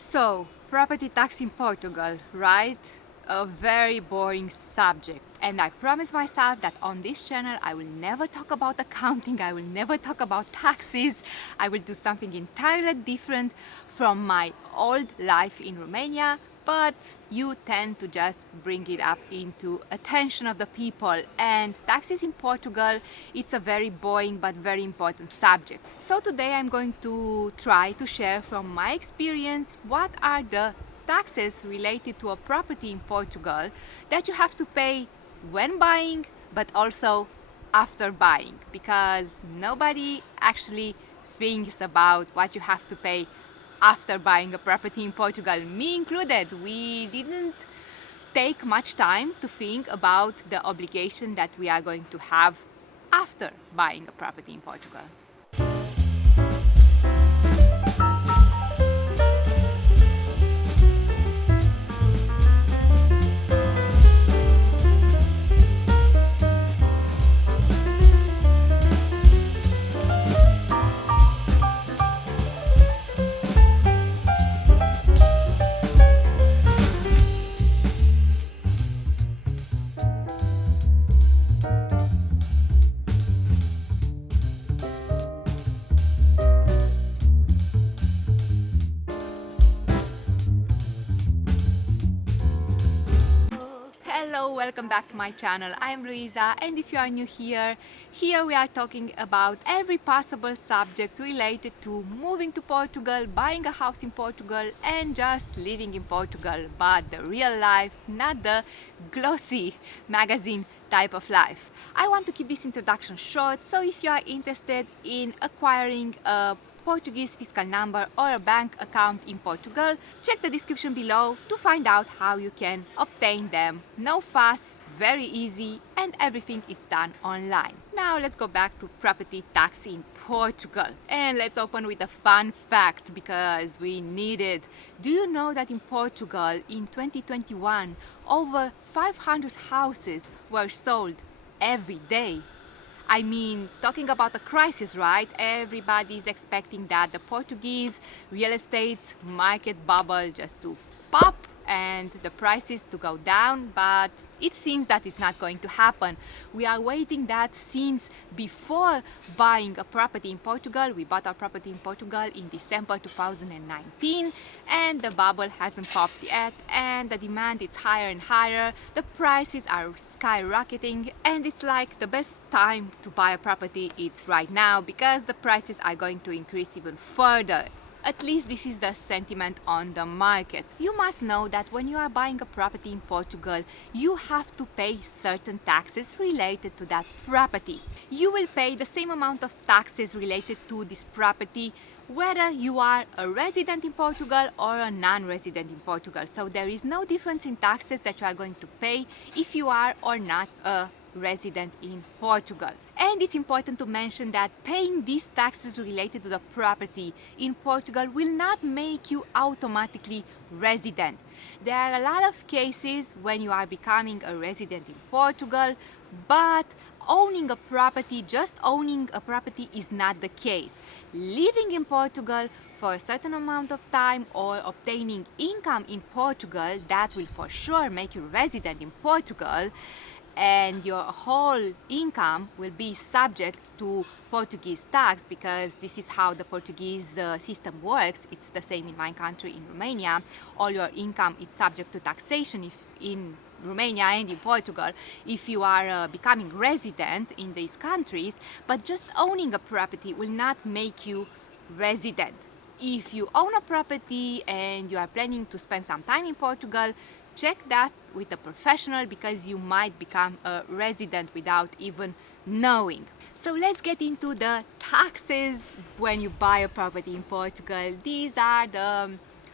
So, property tax in Portugal, right? A very boring subject. And I promise myself that on this channel I will never talk about accounting, I will never talk about taxes. I will do something entirely different from my old life in Romania, but you tend to just bring it up into attention of the people. And taxes in Portugal, it's a very boring but very important subject. So today I'm going to try to share from my experience what are the taxes related to a property in Portugal that you have to pay when buying but also after buying, because nobody actually thinks about what you have to pay after buying a property in Portugal, me included. We didn't take much time to think about the obligation that we are going to have after buying a property in Portugal. Hello, welcome back to my channel. I am Luisa, and if you are new here we are talking about every possible subject related to moving to Portugal, buying a house in Portugal, and just living in Portugal, but the real life, not the glossy magazine type of life. I want to keep this introduction short, so if you are interested in acquiring a Portuguese fiscal number or a bank account in Portugal, check the description below to find out how you can obtain them. No fuss, very easy, and everything is done online. Now let's go back to property tax in Portugal, and let's open with a fun fact because we need it. Do you know that in Portugal in 2021 over 500 houses were sold every day? I mean, talking about a crisis, right? Everybody is expecting that the Portuguese real estate market bubble just to pop and the prices to go down, but it seems that it's not going to happen. We are waiting that since before buying a property in Portugal. We bought our property in Portugal in December 2019, and the bubble hasn't popped yet, and the demand is higher and higher. The prices are skyrocketing, and it's like the best time to buy a property it's right now, because the prices are going to increase even further. At least this is the sentiment on the market. You must know that when you are buying a property in Portugal, you have to pay certain taxes related to that property. You will pay the same amount of taxes related to this property whether you are a resident in Portugal or a non-resident in Portugal. So there is no difference in taxes that you are going to pay if you are or not a resident in Portugal. And it's important to mention that paying these taxes related to the property in Portugal will not make you automatically resident. There are a lot of cases when you are becoming a resident in Portugal, but owning a property, just owning a property is not the case. Living in Portugal for a certain amount of time or obtaining income in Portugal, that will for sure make you resident in Portugal, and your whole income will be subject to Portuguese tax, because this is how the Portuguese system works. It's the same in my country, in Romania. All your income is subject to taxation if in Romania and in Portugal if you are becoming resident in these countries, but just owning a property will not make you resident. If you own a property and you are planning to spend some time in Portugal, check that with a professional, because you might become a resident without even knowing. So let's get into the taxes when you buy a property in Portugal. These are the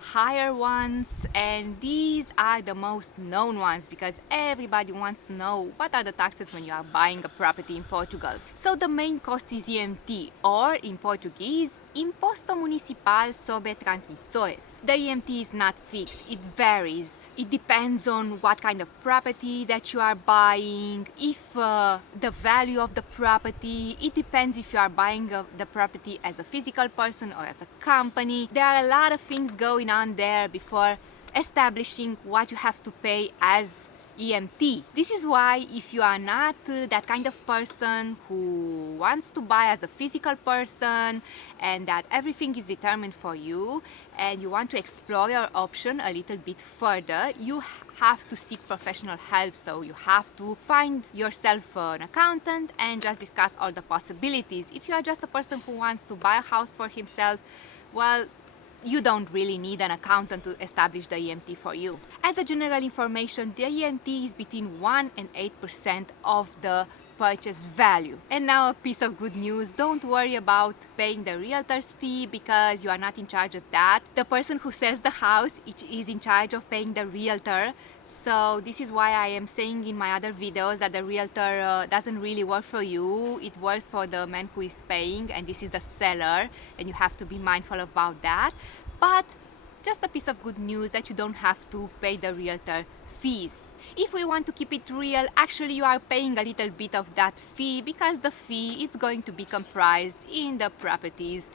higher ones, and these are the most known ones because everybody wants to know what are the taxes when you are buying a property in Portugal. So the main cost is IMT, or in Portuguese, Imposto Municipal sobre Transmissores. The EMT is not fixed, it varies. It depends on what kind of property that you are buying, if the value of the property, it depends if you are buying the property as a physical person or as a company. There are a lot of things going on there before establishing what you have to pay as EMT. This is why if you are not that kind of person who wants to buy as a physical person and that everything is determined for you and you want to explore your option a little bit further, you have to seek professional help. So you have to find yourself an accountant and just discuss all the possibilities. If you are just a person who wants to buy a house for himself, well, you don't really need an accountant to establish the EMT for you. As a general information, the EMT is between 1 and 8% of the purchase value. And now a piece of good news, don't worry about paying the realtor's fee because you are not in charge of that. The person who sells the house is in charge of paying the realtor. So this is why I am saying in my other videos that the realtor doesn't really work for you. It works for the man who is paying, and this is the seller, and you have to be mindful about that. But just a piece of good news that you don't have to pay the realtor fees. If we want to keep it real, actually you are paying a little bit of that fee because the fee is going to be comprised in the property's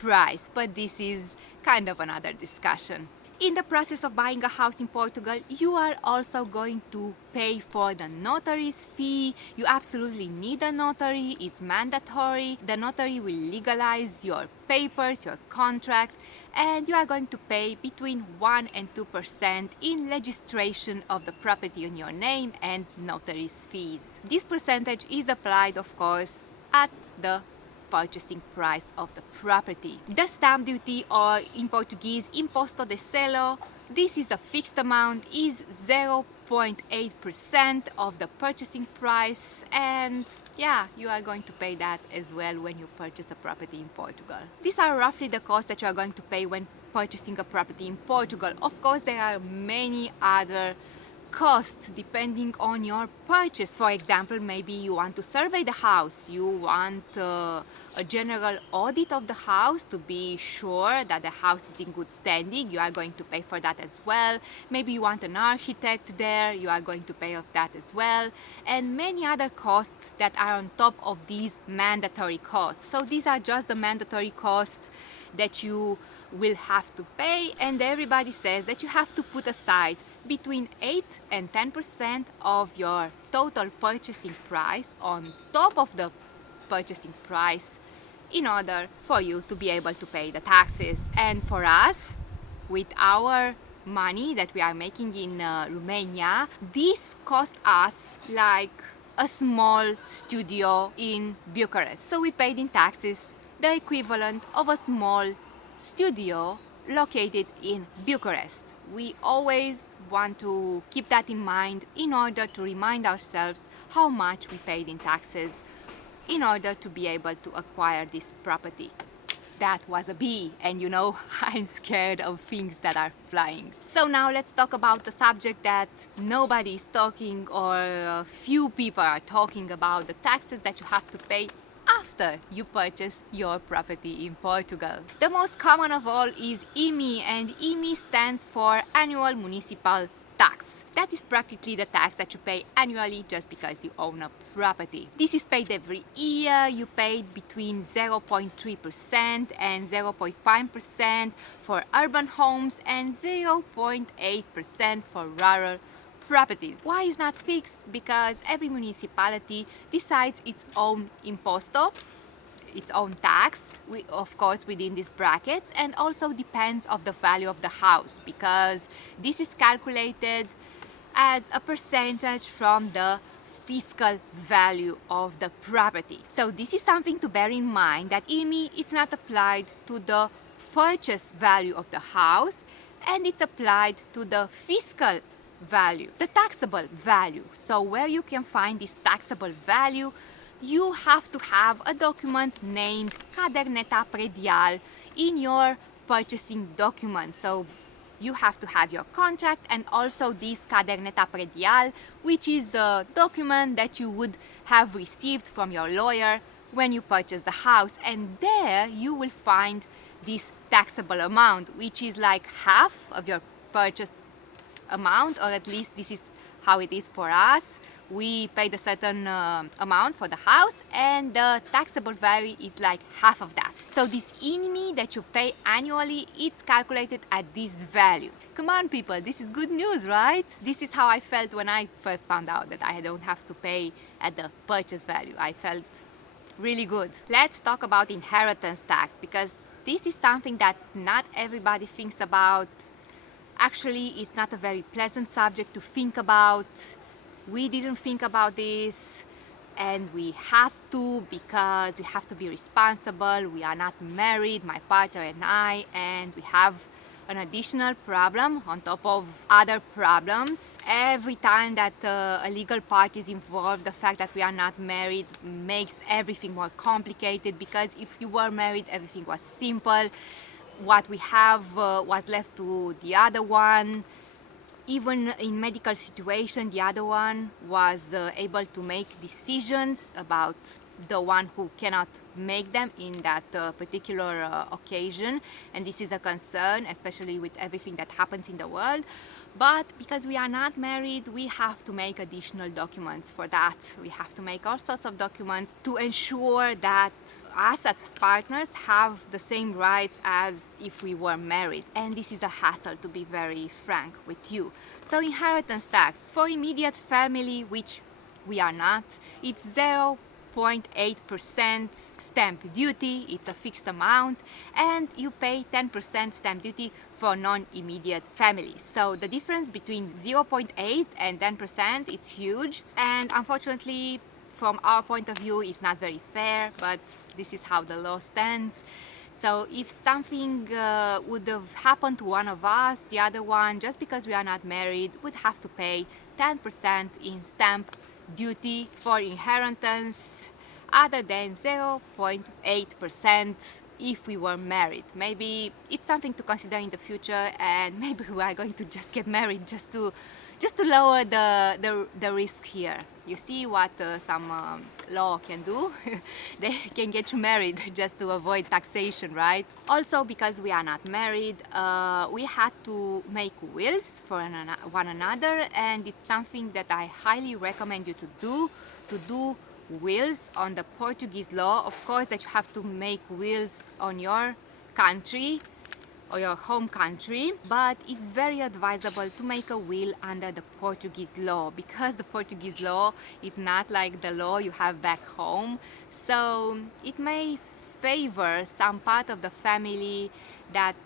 price. But this is kind of another discussion. In the process of buying a house in Portugal, you are also going to pay for the notary's fee. You absolutely need a notary, it's mandatory. The notary will legalize your papers, your contract, and you are going to pay between 1 and 2% in registration of the property in your name and notary's fees. This percentage is applied, of course, at the purchasing price of the property. The stamp duty, or in Portuguese, imposto de selo, this is a fixed amount, is 0.8% of the purchasing price, and yeah, you are going to pay that as well when you purchase a property in Portugal. These are roughly the costs that you are going to pay when purchasing a property in Portugal. Of course, there are many other costs depending on your purchase. For example, maybe you want to survey the house, you want a general audit of the house to be sure that the house is in good standing, you are going to pay for that as well. Maybe you want an architect there, you are going to pay of that as well, and many other costs that are on top of these mandatory costs. So these are just the mandatory costs that you will have to pay, and everybody says that you have to put aside between 8 and 10% of your total purchasing price on top of the purchasing price in order for you to be able to pay the taxes. And for us, with our money that we are making in Romania, this cost us like a small studio in Bucharest. So we paid in taxes the equivalent of a small studio located in Bucharest. We always want to keep that in mind in order to remind ourselves how much we paid in taxes in order to be able to acquire this property. That was a bee, and you know, I'm scared of things that are flying. So now let's talk about the subject that nobody is talking, or few people are talking about, the taxes that you have to pay after you purchase your property in Portugal. The most common of all is IMI, and IMI stands for Annual Municipal Tax. That is practically the tax that you pay annually just because you own a property. This is paid every year. You pay between 0.3% and 0.5% for urban homes and 0.8% for rural properties. Why is not fixed? Because every municipality decides its own imposto, its own tax, of course within these brackets, and also depends of the value of the house, because this is calculated as a percentage from the fiscal value of the property. So this is something to bear in mind, that IMI is not applied to the purchase value of the house, and it's applied to the fiscal value, the taxable value. So where you can find this taxable value, you have to have a document named caderneta predial in your purchasing document. So you have to have your contract and also this caderneta predial, which is a document that you would have received from your lawyer when you purchase the house, and there you will find this taxable amount, which is like half of your purchase amount, or at least this is how it is for us. We paid a certain amount for the house, and the taxable value is like half of that. So this INMI that you pay annually, it's calculated at this value. Come on people, this is good news, right? This is how I felt when I first found out that I don't have to pay at the purchase value. I felt really good. Let's talk about inheritance tax, because this is something that not everybody thinks about. Actually, it's not a very pleasant subject to think about. We didn't think about this, and we have to, because we have to be responsible. We are not married, my partner and I, and we have an additional problem on top of other problems. Every time that a legal party is involved, the fact that we are not married makes everything more complicated, because if you were married, everything was simple. What we have was left to the other one. Even in medical situation, the other one was able to make decisions about the one who cannot make them in that particular occasion, and this is a concern, especially with everything that happens in the world. But because we are not married, we have to make additional documents for that. We have to make all sorts of documents to ensure that us as partners have the same rights as if we were married. And this is a hassle, to be very frank with you. So inheritance tax for immediate family, which we are not, it's 0.8% stamp duty. It's a fixed amount, and you pay 10% stamp duty for non-immediate families. So the difference between 0.8 and 10%, it's huge, and unfortunately from our point of view it's not very fair, but this is how the law stands. So if something would have happened to one of us, the other one, just because we are not married, would have to pay 10% in stamp duty for inheritance, other than 0.8% if we were married. Maybe it's something to consider in the future, and maybe we are going to just get married just to lower the risk here. You see what some law can do? They can get you married just to avoid taxation, right? Also, because we are not married, we had to make wills for one another, and it's something that I highly recommend you to do wills on the Portuguese law. Of course that you have to make wills on your country or your home country, but it's very advisable to make a will under the Portuguese law, because the Portuguese law is not like the law you have back home. So it may favor some part of the family that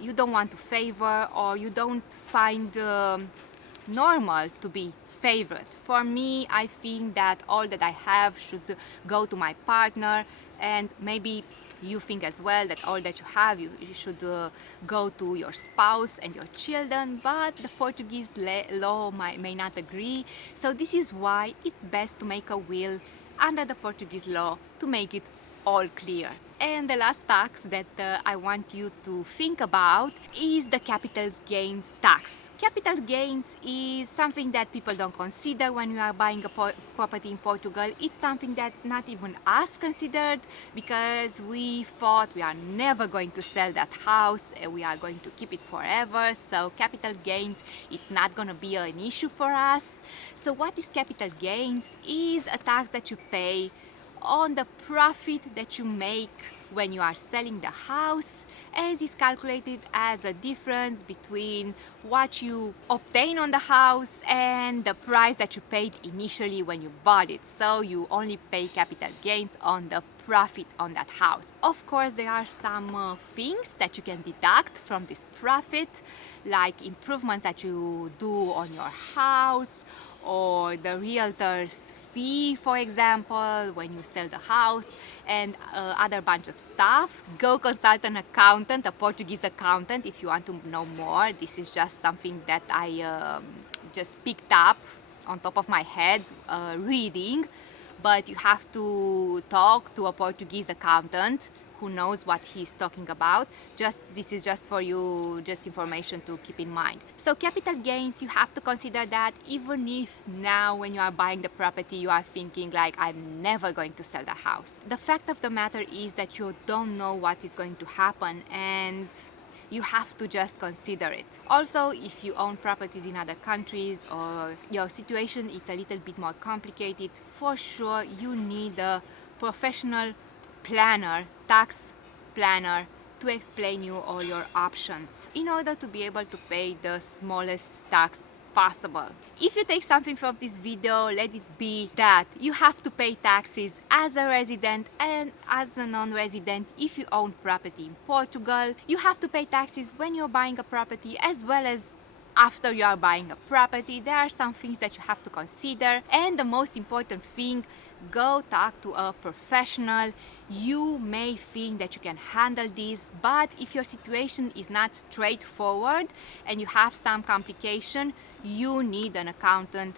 you don't want to favor, or you don't find normal to be favored. For me, I think that all that I have should go to my partner, and maybe you think as well that all that you have you should go to your spouse and your children, but the Portuguese law may not agree. So this is why it's best to make a will under the Portuguese law to make it all clear. And the last tax that I want you to think about is the capital gains tax. Capital gains is something that people don't consider when you are buying a property in Portugal. It's something that not even us considered, because we thought we are never going to sell that house, we are going to keep it forever. So capital gains, it's not going to be an issue for us. So what is capital gains? Is a tax that you pay on the profit that you make when you are selling the house, as is calculated as a difference between what you obtain on the house and the price that you paid initially when you bought it. So you only pay capital gains on the profit on that house. Of course, there are some things that you can deduct from this profit, like improvements that you do on your house, or the realtor's fee, for example, when you sell the house, and other bunch of stuff. Go consult an accountant, a Portuguese accountant, if you want to know more. This is just something that I just picked up on top of my head reading, but you have to talk to a Portuguese accountant who knows what he's talking about. This is just for you, just information to keep in mind. So capital gains, you have to consider that even if now when you are buying the property you are thinking like, I'm never going to sell the house. The fact of the matter is that you don't know what is going to happen, and you have to just consider it. Also, if you own properties in other countries or your situation is a little bit more complicated, for sure you need a professional planner, tax planner, to explain you all your options in order to be able to pay the smallest tax possible. If you take something from this video, let it be that you have to pay taxes as a resident and as a non-resident. If you own property in Portugal, you have to pay taxes when you're buying a property as well as after you are buying a property. There are some things that you have to consider, and the most important thing, go talk to a professional. You may think that you can handle this, but if your situation is not straightforward and you have some complication, you need an accountant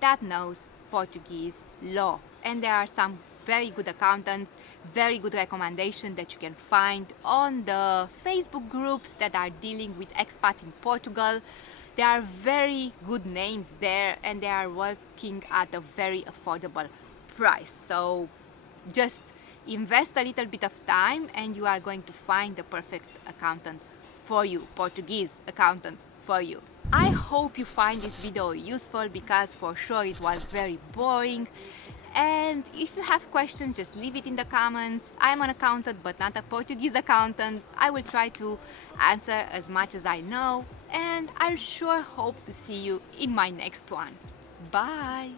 that knows Portuguese law. And there are some very good accountants, very good recommendations that you can find on the Facebook groups that are dealing with expats in Portugal. There are very good names there, and they are working at a very affordable price. So just invest a little bit of time and you are going to find the perfect accountant for you, Portuguese accountant for you. I hope you find this video useful, because for sure it was very boring. And if you have questions, just leave it in the comments. I'm an accountant but not a Portuguese accountant. I will try to answer as much as I know, and I sure hope to see you in my next one. Bye!